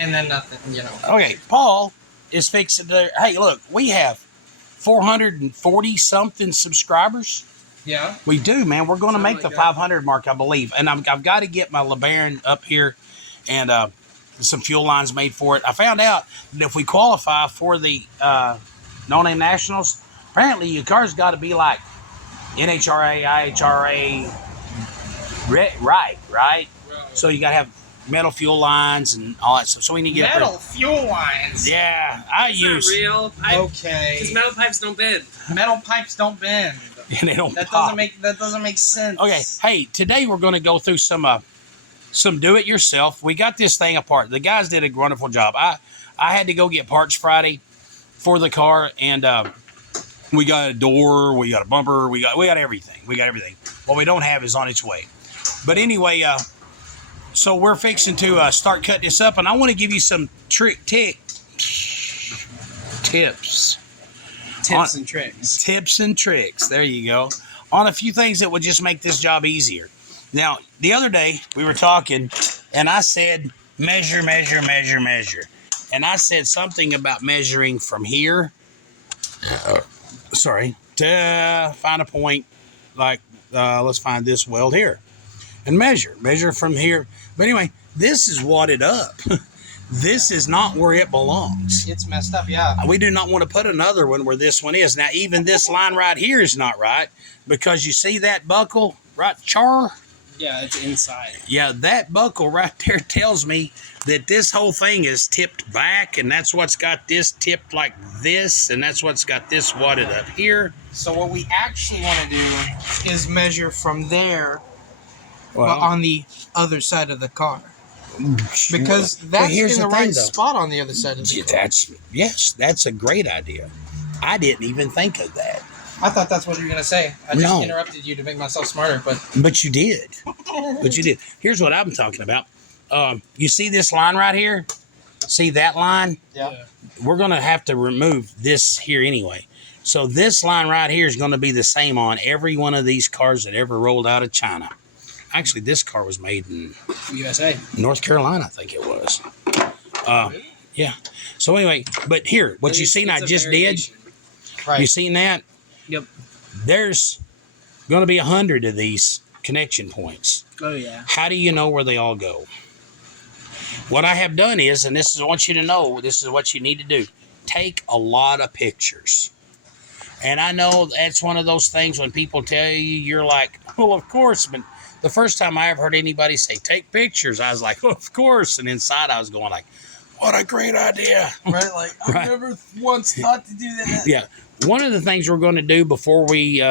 and then nothing, you know. Okay, Paul is fixing to. Hey, look, we have 440 something subscribers. Yeah. We do, man. We're going to make like the that. 500 mark, I believe. And I've got to get my LeBaron up here and some fuel lines made for it. I found out that if we qualify for the No Name Nationals, apparently your car's got to be like NHRA, IHRA, right? So you got to have metal fuel lines and all that stuff. So we need to get metal fuel lines. Yeah, It's not real. Okay. Because metal pipes don't bend. Metal pipes don't bend. And they don't That pop. doesn't make sense. Okay, hey, today we're going to go through some do-it-yourself. We got this thing apart. The guys did a wonderful job. I had to go get parts Friday for the car, and we got a door, we got a bumper, we got everything. We got everything. What we don't have is on its way. But anyway, so we're fixing to start cutting this up, and I want to give you some tips. Tips and tricks. Tips and tricks. There you go. On a few things that would just make this job easier. Now, the other day we were talking, and I said, measure. And I said something about measuring from here. To find a point. Like, let's find this weld here. And measure from here. But anyway, this is wadded up. This is not where it belongs. It's messed up, yeah. We do not want to put another one where this one is. Now, even this line right here is not right because you see that buckle right, Char? Yeah, it's inside. Yeah, that buckle right there tells me that this whole thing is tipped back, and that's what's got this tipped like this, and that's what's got this wadded up here. So what we actually want to do is measure from there, Well, but on the other side of the car. Because that's here's in the the thing, right though. spot on the other side of the car. That's a great idea. I didn't even think of that. I thought that's what you were going to say. I just No. interrupted you to make myself smarter, but... But you did. Here's what I'm talking about. You see this line right here? See that line? Yeah. We're going to have to remove this here anyway. So this line right here is going to be the same on every one of these cars that ever rolled out of China. Actually, this car was made in USA. North Carolina, I think it was. Yeah. So anyway, but here, what you seen I just did, Right. you seen that? Yep. There's going to be 100 of these connection points. Oh, yeah. How do you know where they all go? What I have done is, and this is, I want you to know, this is what you need to do. Take a lot of pictures. And I know that's one of those things when people tell you, you're like, well, of course. But the first time I ever heard anybody say, take pictures, I was like, oh, of course. And inside I was going like, what a great idea. Right, like, I've Right. never once thought to do that. Yeah. One of the things we're going to do before we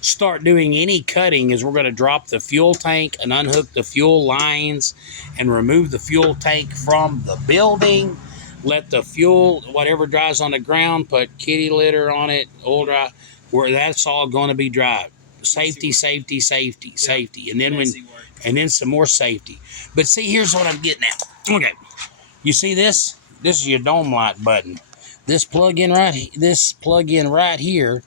start doing any cutting is we're going to drop the fuel tank and unhook the fuel lines and remove the fuel tank from the building. Let the fuel, whatever dries on the ground, put kitty litter on it, oil dry, where that's all going to be dry. Safety. And then some more safety. But see, here's what I'm getting at. Okay. You see this? This is your dome light button. This plug-in right here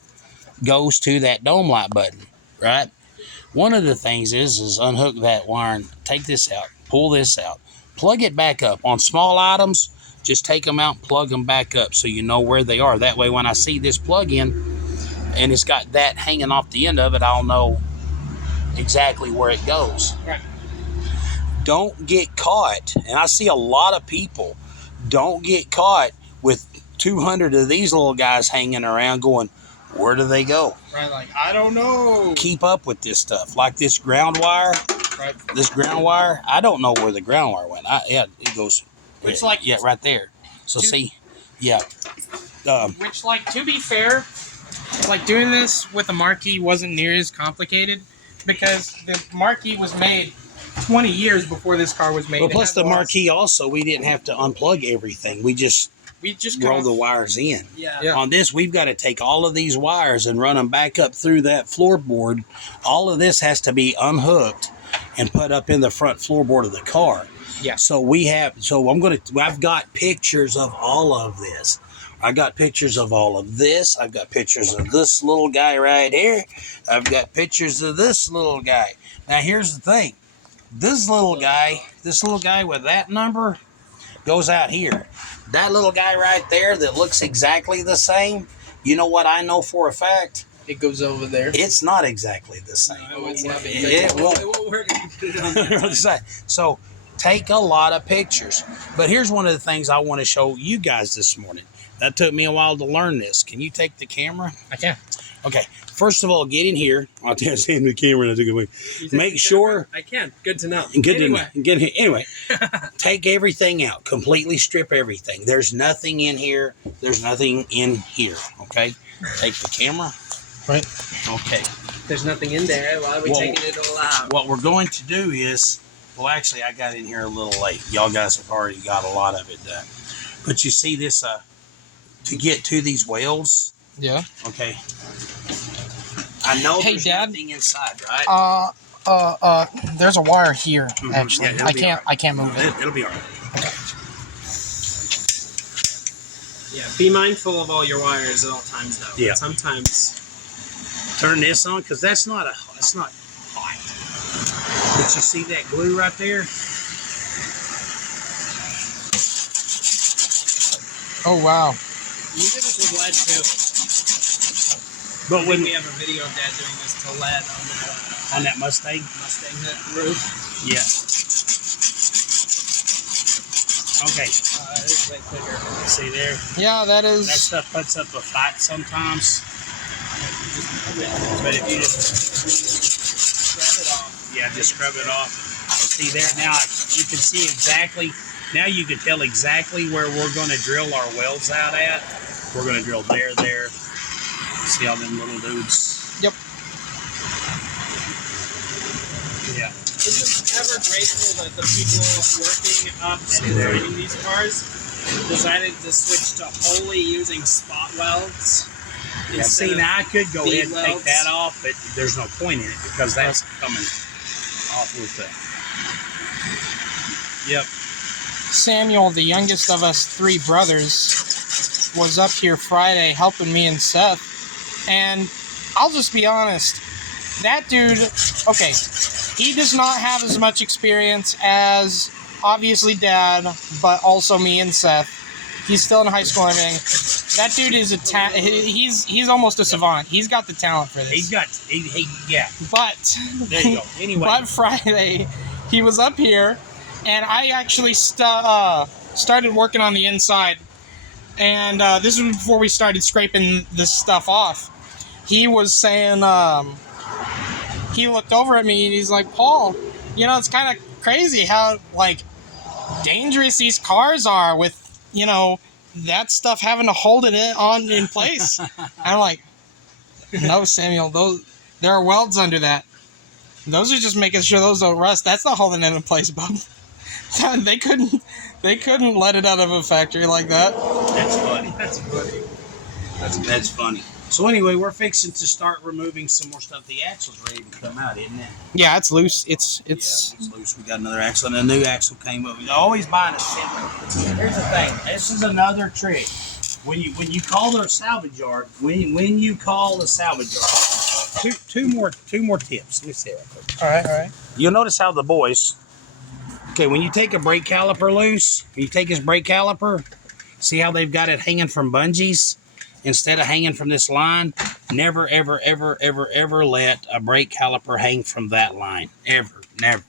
goes to that dome light button, right? One of the things is unhook that wire and take this out, pull this out, plug it back up. On small items, just take them out and plug them back up so you know where they are. That way when I see this plug-in and it's got that hanging off the end of it, I'll know exactly where it goes. Right. Don't get caught, and I see a lot of people, don't get caught with 200 of these little guys hanging around going, where do they go? Right, like, I don't know. Keep up with this stuff. Like this ground wire, Right. I don't know where the ground wire went. It goes, Which, right there. So see, yeah. Which, like, to be fair, like, doing this with the marquee wasn't near as complicated because the marquee was made 20 years before this car was made. But plus the marquee also, we didn't have to unplug everything. We just roll the wires in. Yeah. On this, we've got to take all of these wires and run them back up through that floorboard. All of this has to be unhooked and put up in the front floorboard of the car. Yeah. So I've got pictures of all of this. I got pictures of all of this. I've got pictures of this little guy right here. I've got pictures of this little guy. Now, here's the thing. This little guy with that number, goes out here. That little guy right there that looks exactly the same, you know what I know for a fact? It goes over there. It's not exactly the same. No, it's not. It won't. It won't work if you put it on that. So take a lot of pictures. But here's one of the things I want to show you guys this morning. That took me a while to learn this. Can you take the camera? I can. Okay. First of all, get in here. I'll tell you, the camera and I took it away. You take Make the sure. camera? I can. Good to know. Good Anyway. to get here. Anyway, take everything out. Completely strip everything. There's nothing in here. There's nothing in here. Okay. Take the camera. Right. Okay. There's nothing in there. Why are we Well, taking it all out? What we're going to do is, well, actually, I got in here a little late. Y'all guys have already got a lot of it done. But you see this, to get to these welds, Yeah. okay. I know Hey, there's Dad. nothing inside, right? There's a wire here, Mhm. actually. Yeah, it'll be all right. I can't move it. It'll be all right. Yeah, be mindful of all your wires at all times, though. Yeah. Sometimes. Turn this on, because that's not hot. But you see that glue right there? Oh, wow. You did this with lead too. But I when think we have a video of Dad doing this to lead on the on that Mustang, Mustang roof. yeah. Okay, It's way quicker. see there? Yeah, that That is. stuff puts up a fight sometimes. But if you just Scrub it off. yeah, just scrub it off. See there now, you can see exactly. Now you can tell exactly where we're going to drill our welds out at. We're going to drill there. See all them little dudes? Yep. Yeah. Isn't it ever grateful that the people working up See and there. designing these cars decided to switch to wholly using spot welds? Yeah, instead see, of- now I could go ahead and take welds. that off, but there's no point in it because that's coming off with the. Yep. Samuel, the youngest of us three brothers, was up here Friday helping me and Seth. And I'll just be honest, that dude, okay, he does not have as much experience as obviously Dad, but also me and Seth. He's still in high school and everything. That dude is he's almost a savant. He's got the talent for He's this. yeah. But There you go. Anyway. but Friday, he was up here, and I actually started working on the inside. And this was before we started scraping this stuff off. He was saying, he looked over at me and he's like, Paul, you know, it's kind of crazy how, like, dangerous these cars are with, you know, that stuff having to hold it in place. I'm like, no, Samuel, there are welds under that. Those are just making sure those don't rust. That's not holding it in place, bub. They couldn't let it out of a factory like that. That's funny. That's funny. That's funny. So anyway, we're fixing to start removing some more stuff. The axle's ready to come out, isn't it? Yeah, it's loose. It's Yeah, it's loose. We got another axle, and a new axle came up. We always buy an assembly. Here's the thing. This is another trick. When you call the salvage yard, when you call the salvage yard, two more tips. Let me say that quick. all right. You'll notice how the boys. Okay, when you take a brake caliper loose, you take his brake caliper. See how they've got it hanging from bungees instead of hanging from this line? Never, ever, ever, ever, ever let a brake caliper hang from that line. Ever, never.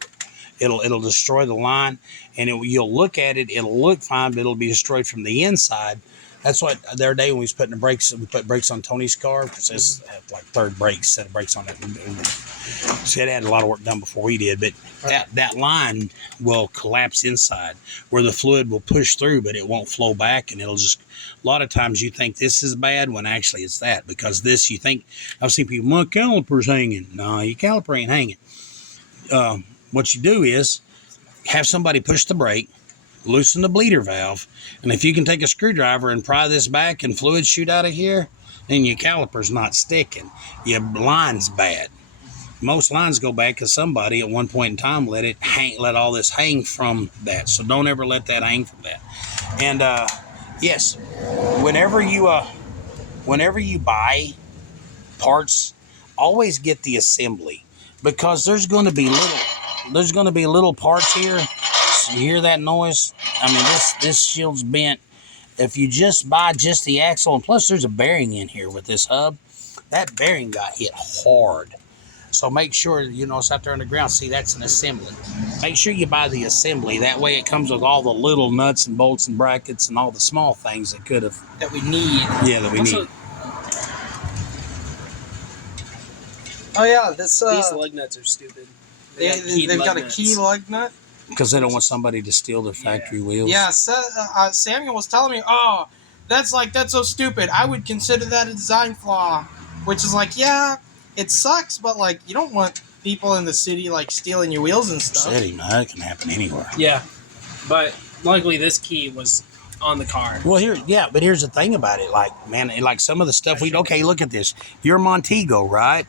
It'll destroy the line, and you'll look at it. It'll look fine, but it'll be destroyed from the inside. That's what the other day when we was putting the brakes, we put brakes on Tony's car because it's like third brakes, set of brakes on it. So it had a lot of work done before we did, but that line will collapse inside where the fluid will push through, but it won't flow back, and it'll just. A lot of times you think this is bad when actually it's that because this you think I've seen people my caliper's hanging. No, your caliper ain't hanging. What you do is have somebody push the brake, loosen the bleeder valve, and if you can take a screwdriver and pry this back and fluid shoot out of here, then your caliper's not sticking. Your line's bad. Most lines go bad because somebody at one point in time let all this hang from that. So don't ever let that hang from that. And yes, whenever you buy parts, always get the assembly because there's going to be little parts here. noise? You hear that noise? I mean, this shield's bent. If you just buy just the axle, and plus there's a bearing in here with this hub, that bearing got hit hard. So make sure, it's out there on the ground. See, that's an assembly. Make sure you buy the assembly. That way it comes with all the little nuts and bolts and brackets and all the small things that could have. That we need. Yeah, that we need. Oh yeah, this These lug nuts are stupid. they've got a key lug nut. Because they don't want somebody to steal their factory wheels. Yeah, Samuel was telling me, oh, that's so stupid. I would consider that a design flaw. Which is like, yeah, it sucks, but like you don't want people in the city like stealing your wheels and stuff. City, no, that can happen anywhere. Yeah, but luckily this key was on the car. Well, but here's the thing about it. Like, man, like some of the stuff okay, look at this. You're Montego, right?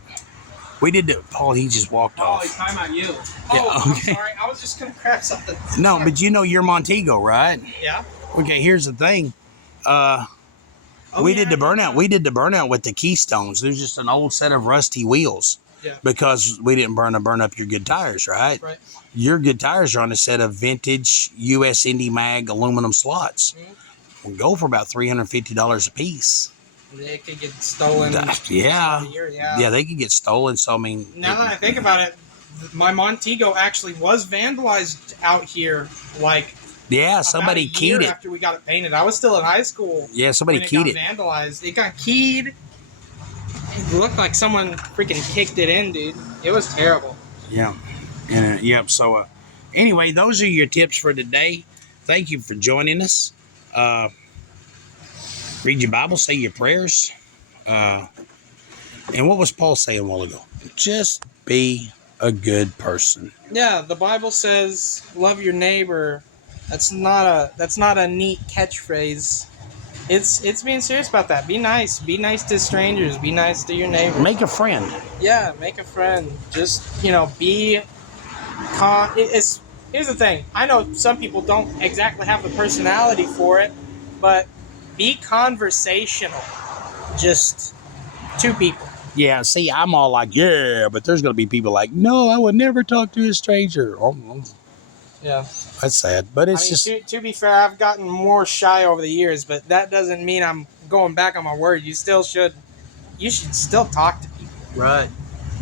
We did Paul, he just walked off. He's talking about you. Oh, okay. I'm sorry. I was just gonna grab something. No, but you're Montego, right? Yeah. Okay, here's the thing. We did the burnout. We did the burnout with the Keystones. There's just an old set of rusty wheels. Yeah. Because we didn't burn up your good tires, right? Right. Your good tires are on a set of vintage US Indy Mag aluminum slots. Mm-hmm. Will go for about $350 a piece. They could get stolen. Yeah, yeah. they could get stolen. So I mean, now that I think about it, my Montego actually was vandalized out here. Like, yeah, somebody about a year keyed it after we got it painted. I was still in high school. Yeah, somebody when keyed it. Got vandalized. It got keyed. It looked like someone freaking kicked it in, dude. It was terrible. Yeah, yep. So, anyway, those are your tips for today. Thank you for joining us. Read your Bible, say your prayers. And what was Paul saying a while ago? Just be a good person. Yeah, the Bible says, "Love your neighbor." That's not a neat catchphrase. It's being serious about that. Be nice. Be nice to strangers. Be nice to your neighbors. Make a friend. Yeah, make a friend. Just be. Here's the thing. I know some people don't exactly have the personality for it, but be conversational. Just two people. Yeah, see, I'm all like, yeah, but there's going to be people like, no, I would never talk to a stranger. Oh, Yeah. that's sad, but it's just... To be fair, I've gotten more shy over the years, but that doesn't mean I'm going back on my word. You should still talk to people. Right.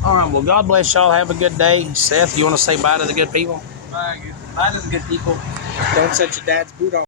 All right, well, God bless y'all. Have a good day. Seth, you want to say bye to the good people? Bye to the good people. Don't set your dad's boot on.